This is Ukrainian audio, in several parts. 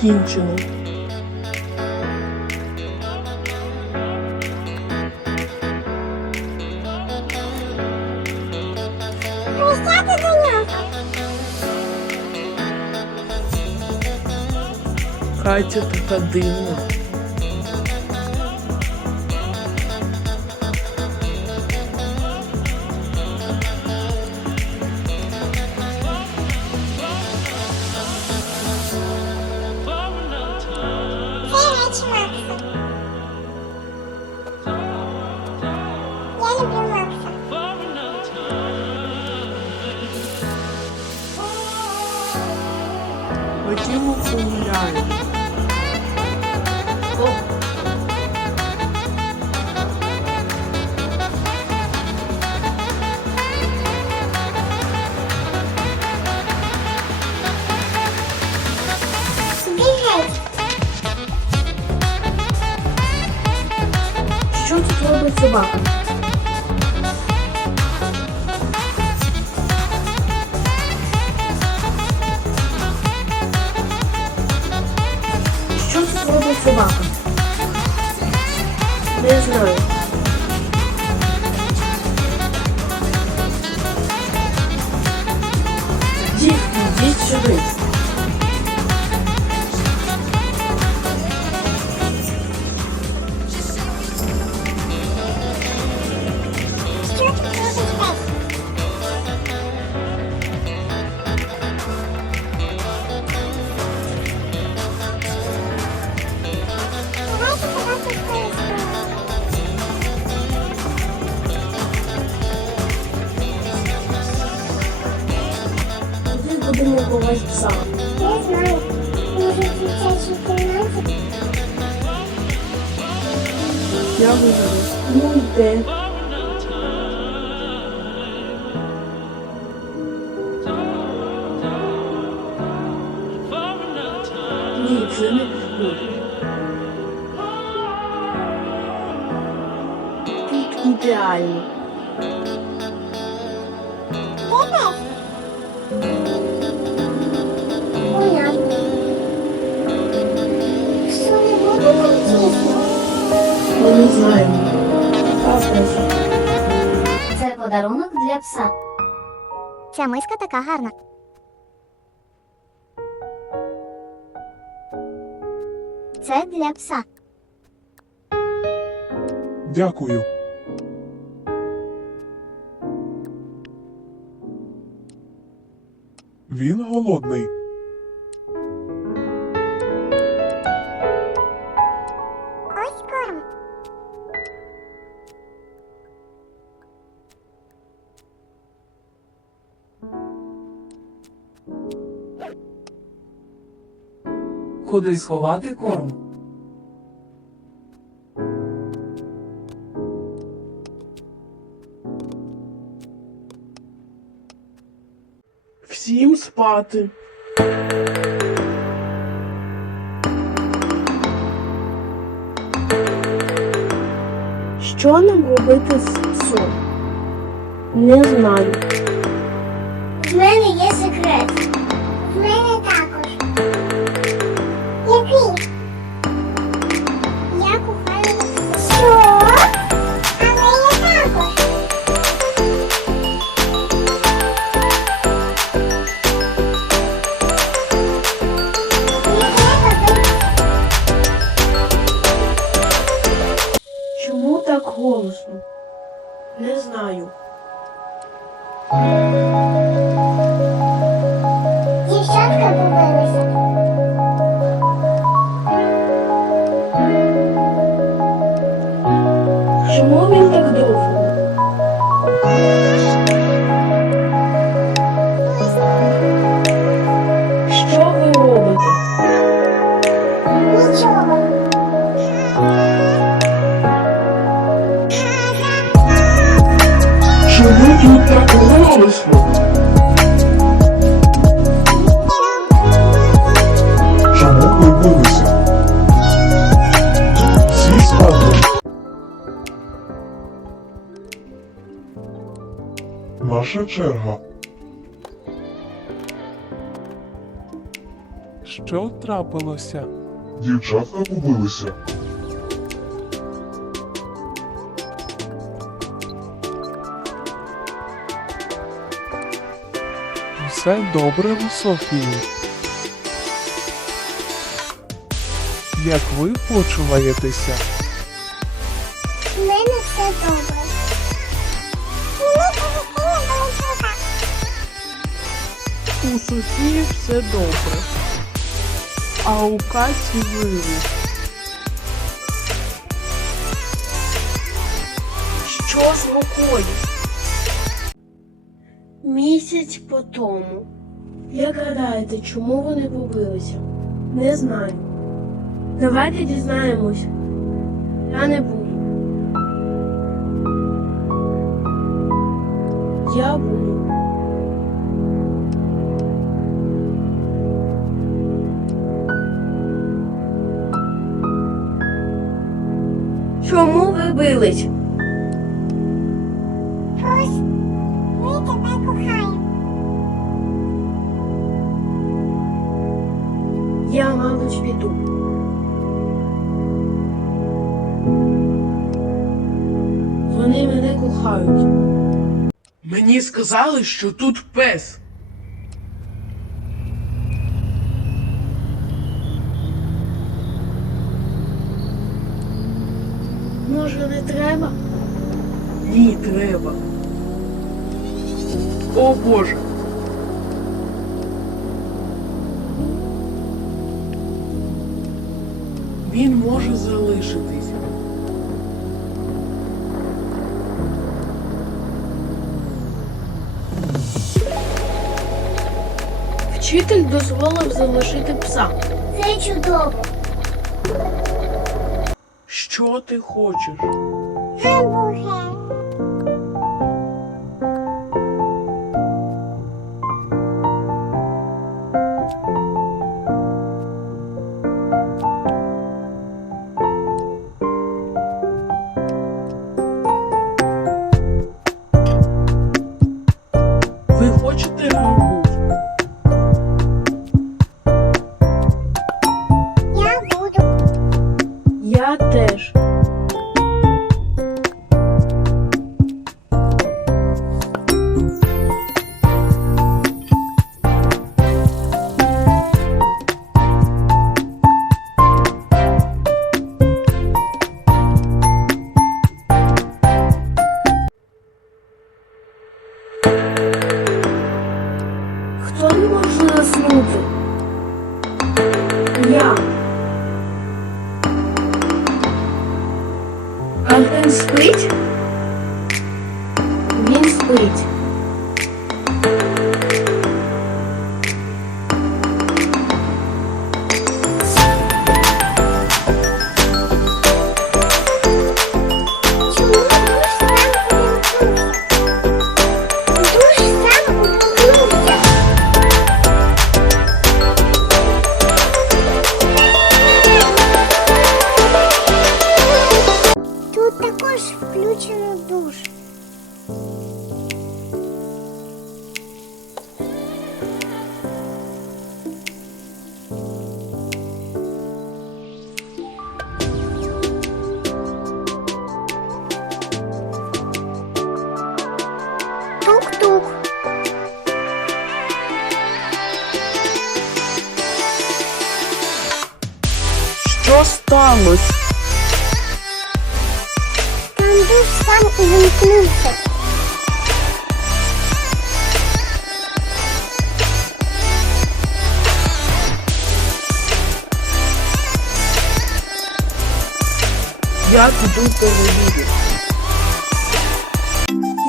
закінчено. Катя така дивна. Погуляємо. Бігай. Що тут робить собака? Собака? Не знаю. Я виживу. Ну йде. Пса. Ця миска така гарна. Це для пса. Дякую. Він голодний. Куди сховати корм? Всім спати. Що нам робити з псом? Не знаю. В мене є секрет. Ваша черга. Що трапилося? Дівчатка побилися. Все добре у Софії. Як ви почуваєтеся? В мене все добре. У Софії все добре. А у Каті вирус. Що з рукою? Місяць по тому. Як гадаєте, чому вони побилися? Не знаю. Давайте дізнаємось. Я не буду. Я буду. Чому ви бились? Русь, ми тебе кохаємо. Я, мабуть, піду. Вони мене кохають. Мені сказали, що тут пес. Може, не треба? Ні, треба. О Боже. Він може залишитись. Вчитель дозволив залишити пса. Це чудово. Що ти хочеш? Гамбургер. Ви Артем спить? Він спить. Що сталося? Там душ сам увімкнувся. Я піду перевірю.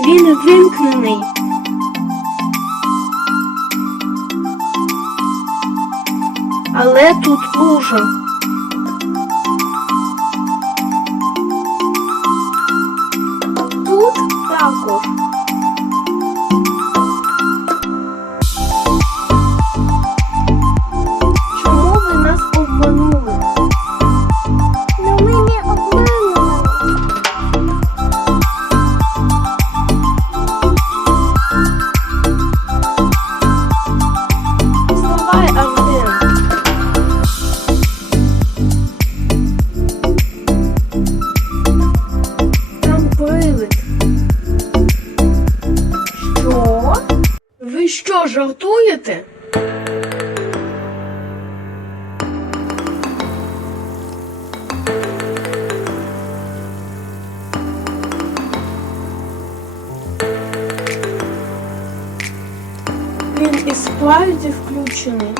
Він вимкнений. Але тут лужа. І справді включений.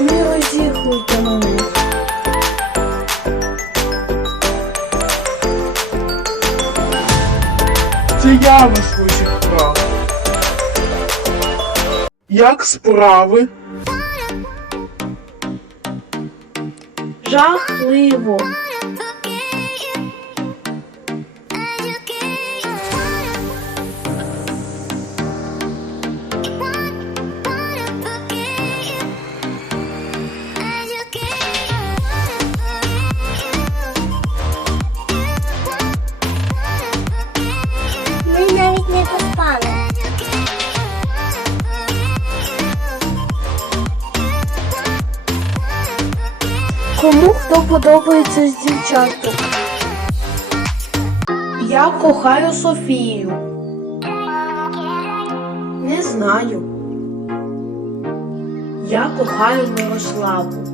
Не розігруйте мене. Це я вас розіграв. Як справи? Жахливо. Кому хто подобається з дівчаток? Я кохаю Софію. Не знаю. Я кохаю Мирославу.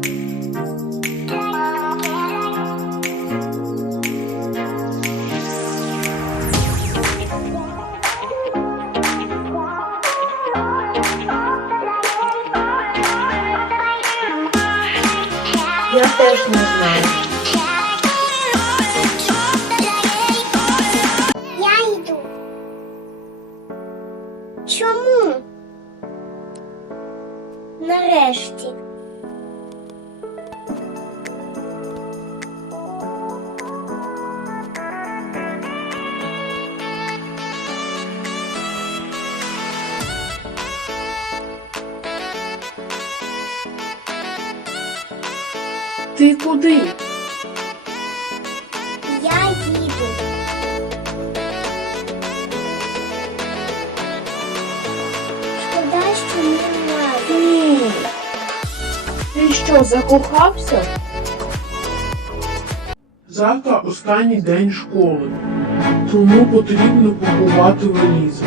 Теж не знаю. Ти куди? Я їду. Шкода, що не разом. Ні. Ти що, закохався? Завтра останній день школи, тому потрібно купувати валізи.